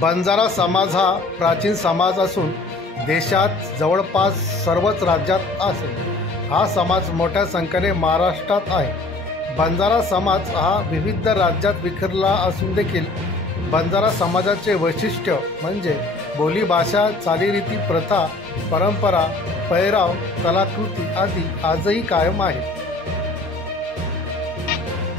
बंजारा समाज हा प्राचीन समाज असून देशात जवळपास सर्वच राज्यात असेल. हा समाज मोठ्या संख्येने महाराष्ट्रात आहे. बंजारा समाज हा विविध राज्यात विखरला असून देखील बंजारा समाजाचे वैशिष्ट्य म्हणजे बोलीभाषा, चालीरीती, प्रथा, परंपरा, पेहराव, कलाकृती आदी आजही कायम आहे.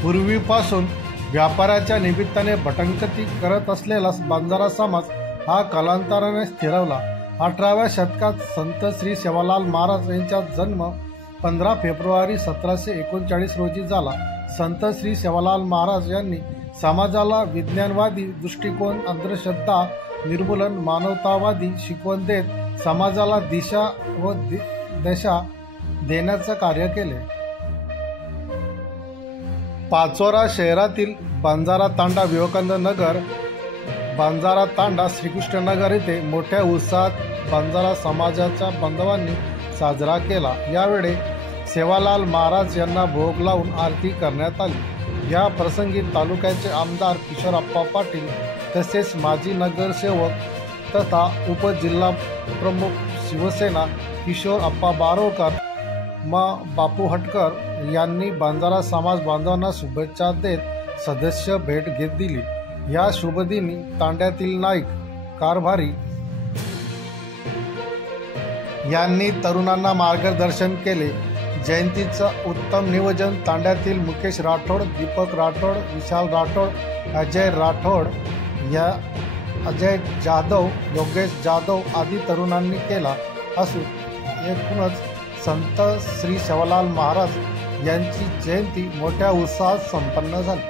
पूर्वीपासून व्यापाराच्या निमित्ताने भटकंती करत असलेला बंजारा समाज हा कालांतराने स्थिरवला. 18व्या शतकात संत श्री सेवालाल महाराज यांचा जन्म 15 फेब्रुवारी 1739 रोजी झाला. संत श्री सेवालाल महाराज यांनी समाजाला विज्ञानवादी दृष्टिकोन, अंधश्रद्धा निर्मूलन, मानवतावादी शिकवण देत समाजाला दिशा व दशा देण्याचं कार्य केले. पाचोरा शहरातील बंजारा तांडा, विवेकानंद नगर, बंजारा तांडा, श्रीकृष्णनगर येथे मोठ्या उत्साहात बंजारा समाजाच्या बांधवांनी साजरा केला. यावेळी सेवालाल महाराज यांना भोग लावून आरती करण्यात आली. या प्रसंगी तालुक्याचे आमदार किशोरप्पा पाटील तसेच माजी नगरसेवक तथा उपजिल्हाप्रमुख शिवसेना किशोरप्पा बारोकर, बापू हटकर यांनी बंजारा समाज बांधवांना शुभेच्छा देत सदस्य भेट दिली. या शुभदिनी तांड्यातील नाईक कारभारी यांनी तरुणांना मार्गदर्शन केले. जयंतीचं उत्तम नियोजन तांड्यातील मुकेश राठोड, दीपक राठोड, विशाल राठोड, अजय जाधव, योगेश जाधव आदी तरुणांनी केला असून एकूणच संत श्री सेवालाल महाराज यांची जयंती मोठ्या उत्साहात संपन्न झाली.